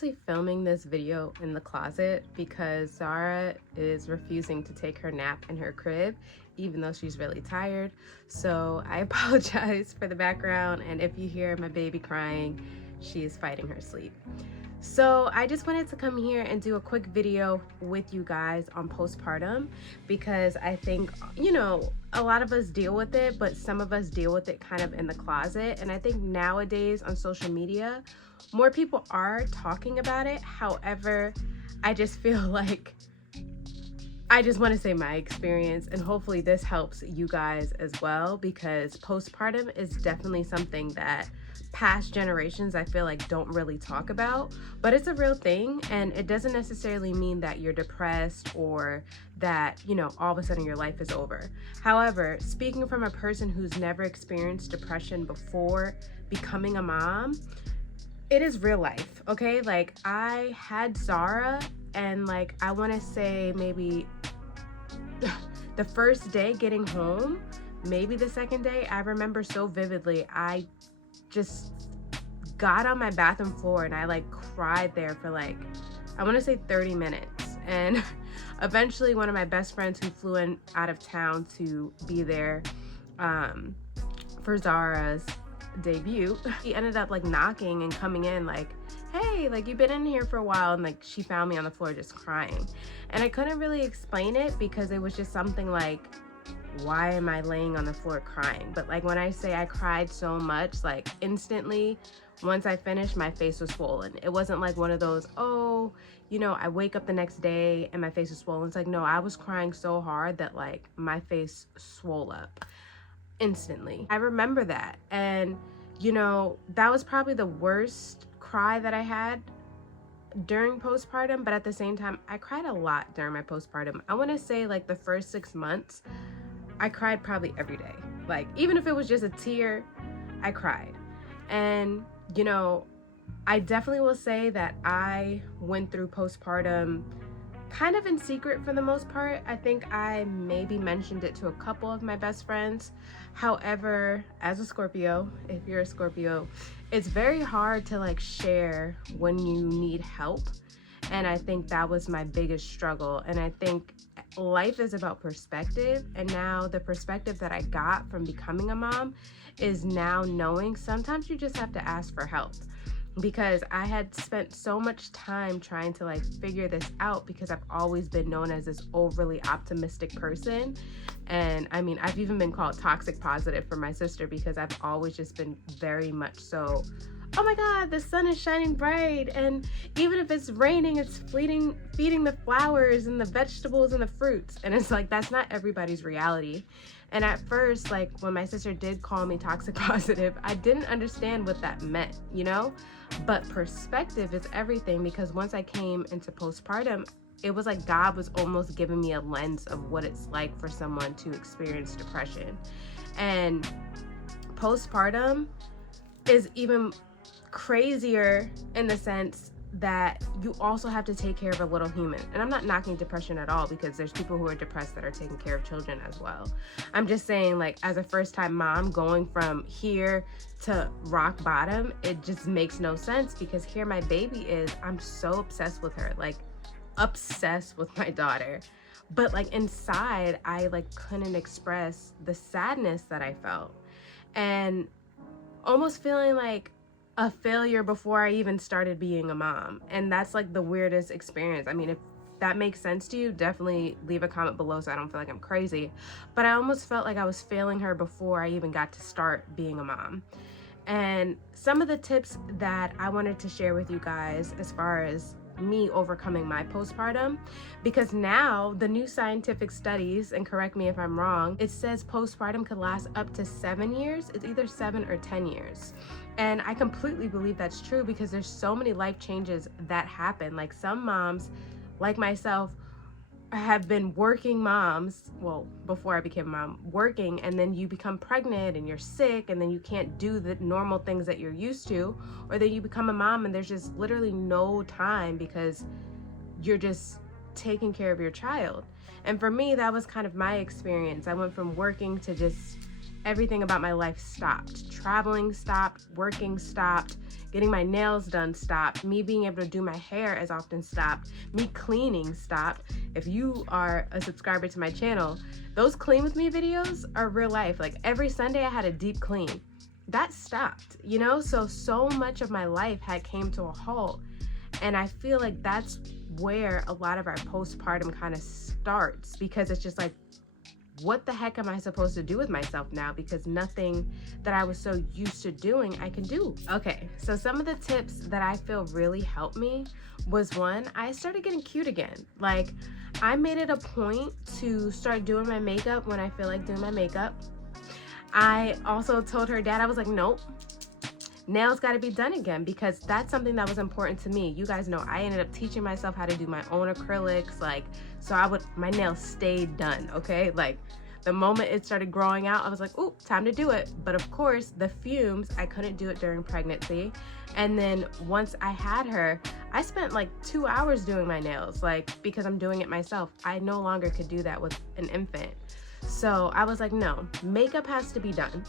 actually filming this video in the closet because Zara is refusing to take her nap in her crib, even though she's really tired. So I apologize for the background, and if you hear my baby crying, she is fighting her sleep. So I just wanted to come here and do a quick video with you guys on postpartum because I think, you know, a lot of us deal with it, but some of us deal with it kind of in the closet. And I think nowadays on social media, more people are talking about it. However, I just feel like I just want to say my experience, and hopefully this helps you guys as well, because postpartum is definitely something that past generations I feel like don't really talk about, but it's a real thing, and it doesn't necessarily mean that you're depressed or that, you know, all of a sudden your life is over. However, speaking from a person who's never experienced depression before becoming a mom, it is real life, okay? Like, I had Zara, and like, I want to say maybe the first day getting home, maybe the second day, I remember so vividly, I just got on my bathroom floor and I like cried there for like, I want to say 30 minutes. And eventually one of my best friends who flew in out of town to be there for Zara's debut, he ended up like knocking and coming in like, hey, like, you've been in here for a while, and like she found me on the floor just crying. And I couldn't really explain it because it was just something like, why am I laying on the floor crying? But like, when I say I cried so much, like instantly once I finished, my face was swollen. It wasn't like one of those, oh, you know, I wake up the next day and my face is swollen. It's like, no, I was crying so hard that like my face swole up instantly. I remember that, and you know, that was probably the worst cry that I had during postpartum, but at the same time, I cried a lot during my postpartum. I want to say like the first 6 months, I cried probably every day. Like, even if it was just a tear, I cried. And, you know, I definitely will say that I went through postpartum kind of in secret for the most part. I think I maybe mentioned it to a couple of my best friends. However, as a Scorpio, if you're a Scorpio, it's very hard to like share when you need help. And I think that was my biggest struggle. And I think life is about perspective. And now the perspective that I got from becoming a mom is now knowing sometimes you just have to ask for help. Because I had spent so much time trying to like figure this out, because I've always been known as this overly optimistic person. And I mean, I've even been called toxic positive for my sister, because I've always just been very much so, oh my God, the sun is shining bright, and even if it's raining, it's feeding the flowers and the vegetables and the fruits. And it's like, that's not everybody's reality. And at first, like when my sister did call me toxic positive, I didn't understand what that meant, you know? But perspective is everything, because once I came into postpartum, it was like God was almost giving me a lens of what it's like for someone to experience depression. And postpartum is even crazier in the sense that you also have to take care of a little human. And I'm not knocking depression at all, because there's people who are depressed that are taking care of children as well. I'm just saying, like, as a first-time mom going from here to rock bottom, it just makes no sense, because here my baby is, I'm so obsessed with her, like obsessed with my daughter. But like inside, I like couldn't express the sadness that I felt, and almost feeling like a failure before I even started being a mom. And that's like the weirdest experience. I mean, if that makes sense to you, definitely leave a comment below so I don't feel like I'm crazy. But I almost felt like I was failing her before I even got to start being a mom. And some of the tips that I wanted to share with you guys as far as me overcoming my postpartum, because now the new scientific studies, and correct me if I'm wrong, it says postpartum could last up to 7 years. It's either 7 or 10 years. And I completely believe that's true, because there's so many life changes that happen. Like, some moms, like myself, have been working moms, well, before I became a mom, working, and then you become pregnant and you're sick, and then you can't do the normal things that you're used to, or then you become a mom and there's just literally no time because you're just taking care of your child. And for me, that was kind of my experience. I went from working to just everything about my life stopped. Traveling stopped, working stopped, getting my nails done stopped, me being able to do my hair as often stopped, me cleaning stopped. If you are a subscriber to my channel, those clean with me videos are real life. Like every Sunday I had a deep clean. That stopped, you know? So much of my life had came to a halt. And I feel like that's where a lot of our postpartum kind of starts, because it's just like, what the heck am I supposed to do with myself now? Because nothing that I was so used to doing, I can do. Okay, so some of the tips that I feel really helped me was, one, I started getting cute again. Like, I made it a point to start doing my makeup when I feel like doing my makeup. I also told her dad, I was like, nope, nails got to be done again, because that's something that was important to me. You guys know I ended up teaching myself how to do my own acrylics, like, so my nails stayed done, okay? Like, the moment it started growing out, I was like, ooh, time to do it. But of course, the fumes, I couldn't do it during pregnancy. And then once I had her, I spent like 2 hours doing my nails, like, because I'm doing it myself. I no longer could do that with an infant. So I was like, no, makeup has to be done.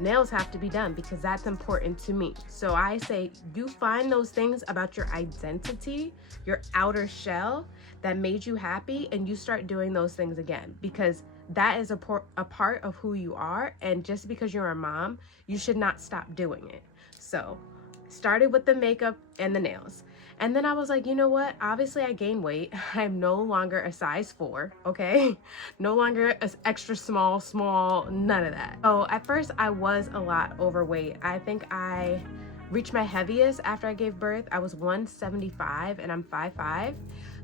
Nails have to be done, because that's important to me. So I say, you find those things about your identity, your outer shell that made you happy, and you start doing those things again, because that is a part of who you are. And just because you're a mom, you should not stop doing it. So started with the makeup and the nails. And then I was like, you know what? Obviously I gained weight. I'm no longer a size 4, okay? No longer an extra small, none of that. So at first I was a lot overweight. I think I reached my heaviest after I gave birth. I was 175 and I'm 5'5".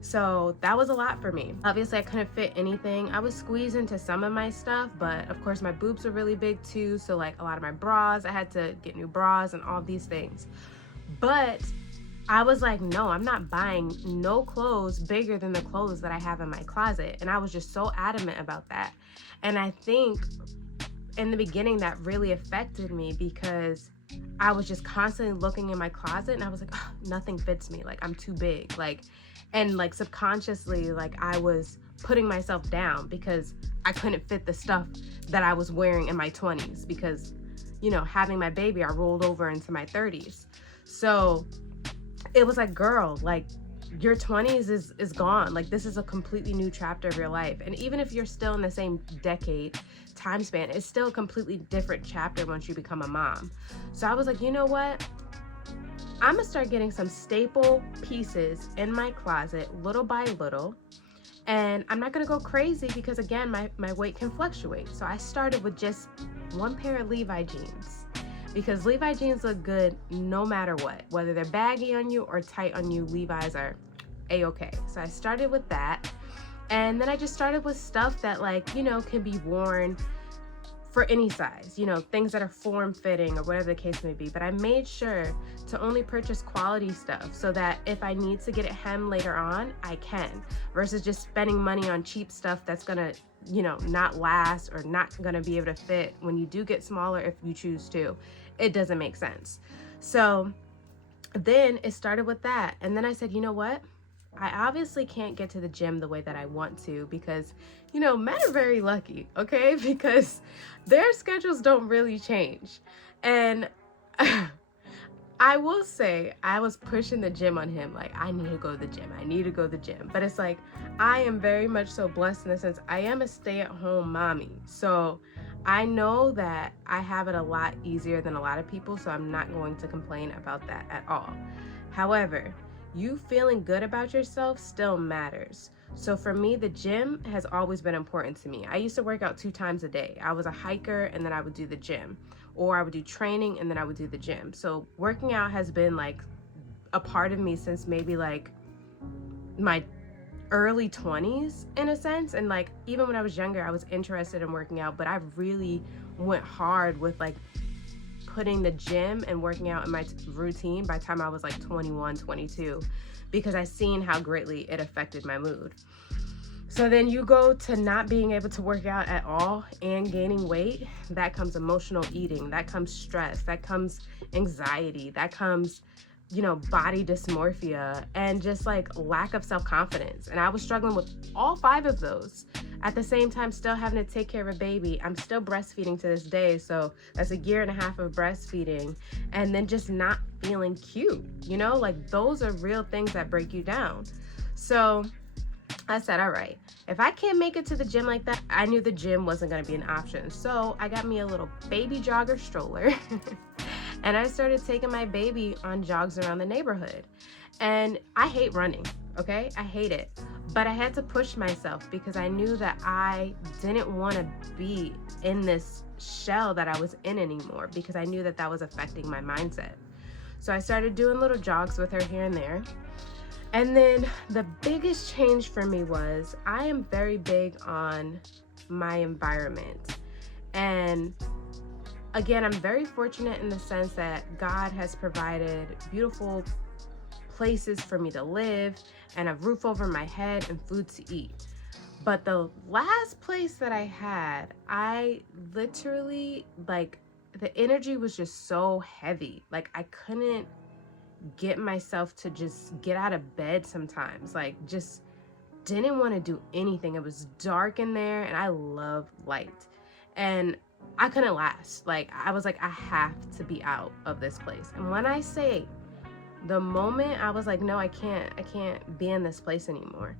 So that was a lot for me. Obviously I couldn't fit anything. I was squeezed into some of my stuff, but of course my boobs were really big too. So like a lot of my bras, I had to get new bras and all these things. But I was like, no, I'm not buying no clothes bigger than the clothes that I have in my closet. And I was just so adamant about that. And I think in the beginning that really affected me, because I was just constantly looking in my closet and I was like, oh, nothing fits me. Like, I'm too big. Like, and like subconsciously, like I was putting myself down because I couldn't fit the stuff that I was wearing in my 20s, because, you know, having my baby, I rolled over into my 30s. So it was like, girl, like your 20s is gone. Like, this is a completely new chapter of your life. And even if you're still in the same decade time span, it's still a completely different chapter once you become a mom. So I was like, you know what? I'm gonna start getting some staple pieces in my closet little by little. And I'm not gonna go crazy, because again, my weight can fluctuate. So I started with just one pair of Levi jeans, because Levi jeans look good no matter what. Whether they're baggy on you or tight on you, Levi's are a-okay. So I started with that. And then I just started with stuff that, like, you know, can be worn for any size, you know, things that are form-fitting or whatever the case may be. But I made sure to only purchase quality stuff, so that if I need to get it hemmed later on, I can, versus just spending money on cheap stuff that's gonna, you know, not last or not gonna be able to fit when you do get smaller if you choose to. It doesn't make sense. So then it started with that. And then I said, you know what? I obviously can't get to the gym the way that I want to, because, you know, men are very lucky, okay? Because their schedules don't really change. And I will say, I was pushing the gym on him, like, I need to go to the gym. I need to go to the gym. But it's like, I am very much so blessed in the sense I am a stay-at-home mommy. So I know that I have it a lot easier than a lot of people, so I'm not going to complain about that at all. However, you feeling good about yourself still matters. So for me, the gym has always been important to me. I used to work out 2 times a day. I was a hiker and then I would do the gym, or I would do training and then I would do the gym. So working out has been like a part of me since maybe like my early 20s in a sense. And like, even when I was younger, I was interested in working out, but I really went hard with like putting the gym and working out in my routine by the time I was like 21, 22, because I seen how greatly it affected my mood. So then you go to not being able to work out at all and gaining weight. That comes emotional eating, that comes stress, that comes anxiety, that comes you know, body dysmorphia and just like lack of self-confidence. And I was struggling with all 5 of those at the same time, still having to take care of a baby. I'm still breastfeeding to this day, so that's 1.5 years of breastfeeding, and then just not feeling cute, you know, like those are real things that break you down. So I said, all right, if I can't make it to the gym like that, I knew the gym wasn't going to be an option. So I got me a little baby jogger stroller and I started taking my baby on jogs around the neighborhood. And I hate running, okay? I hate it. But I had to push myself because I knew that I didn't want to be in this shell that I was in anymore, because I knew that that was affecting my mindset. So I started doing little jogs with her here and there. And then the biggest change for me was I am very big on my environment. And again, I'm very fortunate in the sense that God has provided beautiful places for me to live and a roof over my head and food to eat. But the last place that I had, I literally, like, the energy was just so heavy. Like, I couldn't get myself to just get out of bed sometimes. Like, just didn't want to do anything. It was dark in there and I love light. And I couldn't last. Like, I was like, I have to be out of this place. And when I say the moment I was like, no, I can't be in this place anymore.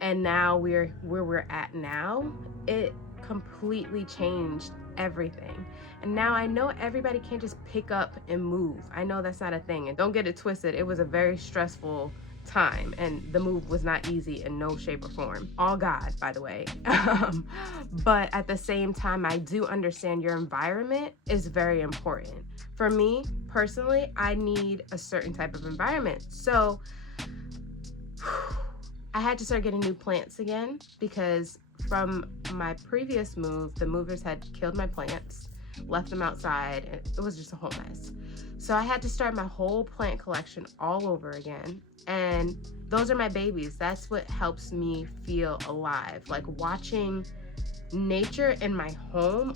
And now where we're at now, it completely changed everything. And now I know everybody can't just pick up and move. I know that's not a thing. And don't get it twisted. It was a very stressful time and the move was not easy in no shape or form. All God, by the way. But at the same time, I do understand your environment is very important. For me personally, I need a certain type of environment. So I had to start getting new plants again, because from my previous move, the movers had killed my plants, left them outside, and it was just a whole mess. So I had to start my whole plant collection all over again. And those are my babies. That's what helps me feel alive. Like watching nature in my home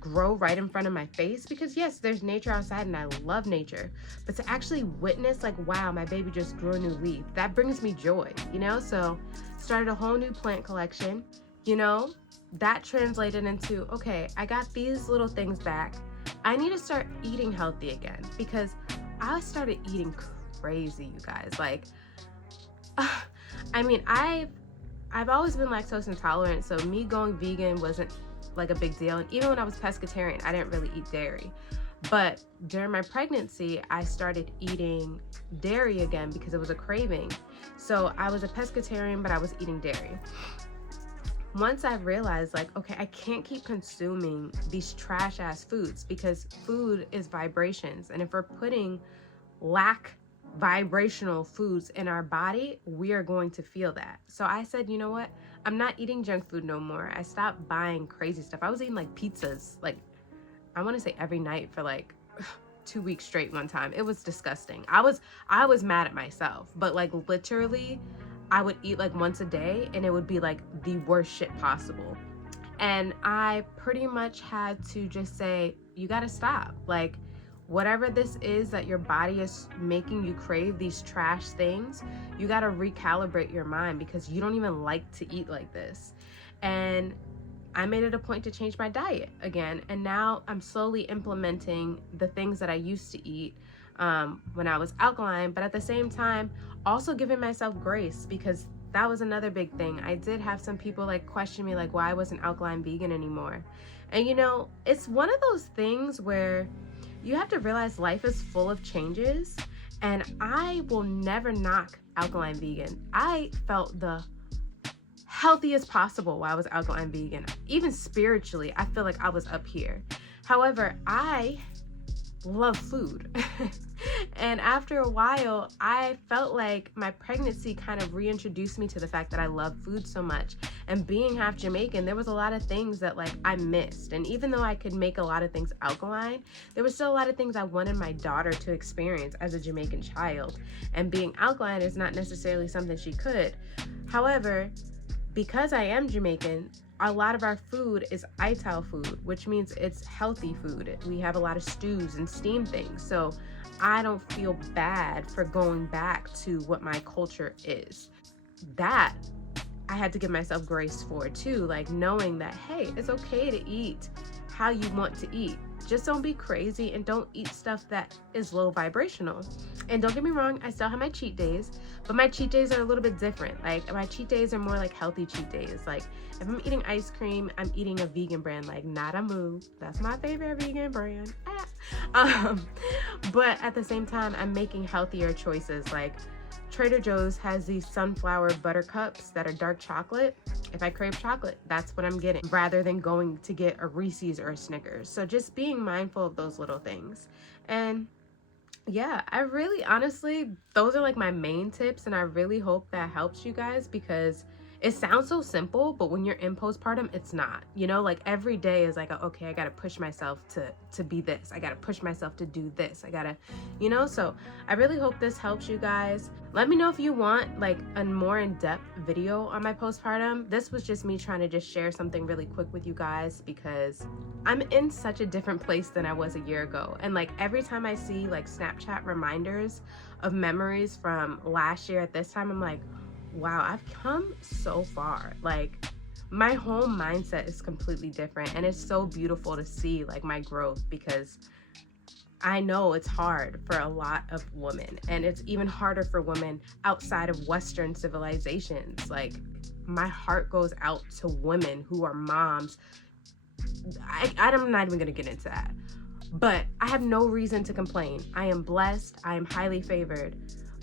grow right in front of my face, because yes, there's nature outside and I love nature, but to actually witness like, wow, my baby just grew a new leaf, that brings me joy, you know? So started a whole new plant collection, you know, that translated into, okay, I got these little things back. I need to start eating healthy again, because I started eating crazy, you guys. Like, I mean, I've always been lactose intolerant, so me going vegan wasn't like a big deal. And even when I was pescatarian, I didn't really eat dairy. But during my pregnancy, I started eating dairy again because it was a craving. So I was a pescatarian, but I was eating dairy. Once I realized, like, okay, I can't keep consuming these trash ass foods, because food is vibrations. And if we're putting lack vibrational foods in our body, we are going to feel that. So I said, you know what? I'm not eating junk food no more. I stopped buying crazy stuff. I was eating like pizzas, like I want to say every night for like 2 weeks straight one time. It was disgusting. I was mad at myself, but like literally I would eat like once a day and it would be like the worst shit possible. And I pretty much had to just say, you got to stop. Like, whatever this is that your body is making you crave, these trash things, you got to recalibrate your mind, because you don't even like to eat like this. And I made it a point to change my diet again. And now I'm slowly implementing the things that I used to eat when I was alkaline, but at the same time, also giving myself grace, because that was another big thing. I did have some people like question me, like why I wasn't alkaline vegan anymore. And you know, it's one of those things where you have to realize life is full of changes, and I will never knock alkaline vegan. I felt the healthiest possible while I was alkaline vegan. Even spiritually, I feel like I was up here. However, I love food. And after a while, I felt like my pregnancy kind of reintroduced me to the fact that I love food so much. And being half Jamaican, there was a lot of things that like I missed. And even though I could make a lot of things alkaline, there was still a lot of things I wanted my daughter to experience as a Jamaican child. And being alkaline is not necessarily something she could. However, because I am Jamaican, a lot of our food is ital food, which means it's healthy food. We have a lot of stews and steamed things. So I don't feel bad for going back to what my culture is. That I had to give myself grace for too, like knowing that, hey, it's okay to eat how you want to eat. Just don't be crazy and don't eat stuff that is low vibrational. And don't get me wrong, I still have my cheat days, but my cheat days are a little bit different. Like my cheat days are more like healthy cheat days. Like if I'm eating ice cream, I'm eating a vegan brand, like not a moo. That's my favorite vegan brand. But at the same time, I'm making healthier choices. Like Trader Joe's has these sunflower butter cups that are dark chocolate. If I crave chocolate, that's what I'm getting, rather than going to get a Reese's or a Snickers. So just being mindful of those little things. And yeah, I really, honestly, those are like my main tips, and I really hope that helps you guys, because it sounds so simple, but when you're in postpartum, it's not. You know, like every day is like, okay, I gotta push myself to be this. I gotta push myself to do this. I gotta, you know, so I really hope this helps you guys. Let me know if you want like a more in-depth video on my postpartum. This was just me trying to just share something really quick with you guys, because I'm in such a different place than I was a year ago. And like every time I see like Snapchat reminders of memories from last year at this time, I'm like, wow, I've come so far. Like my whole mindset is completely different, and it's so beautiful to see like my growth, because I know it's hard for a lot of women, and it's even harder for women outside of Western civilizations. Like my heart goes out to women who are moms. I'm not even gonna get into that, but I have no reason to complain. I am blessed, I am highly favored.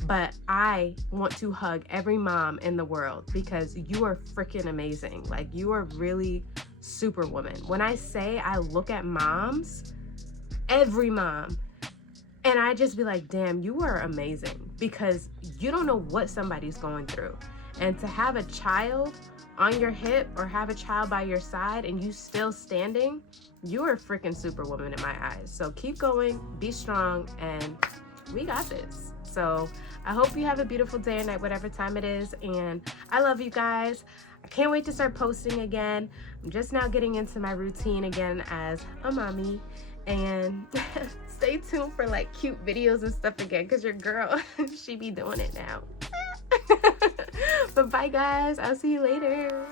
But I want to hug every mom in the world, because you are freaking amazing. Like you are really superwoman. When I say I look at moms, every mom, and I just be like, damn, you are amazing, because you don't know what somebody's going through. And to have a child on your hip or have a child by your side and you still standing, you are a freaking superwoman in my eyes. So keep going, be strong, and we got this. So I hope you have a beautiful day or night, whatever time it is. And I love you guys. I can't wait to start posting again. I'm just now getting into my routine again as a mommy. And stay tuned for like cute videos and stuff again, because your girl, she be doing it now. But bye guys, I'll see you later.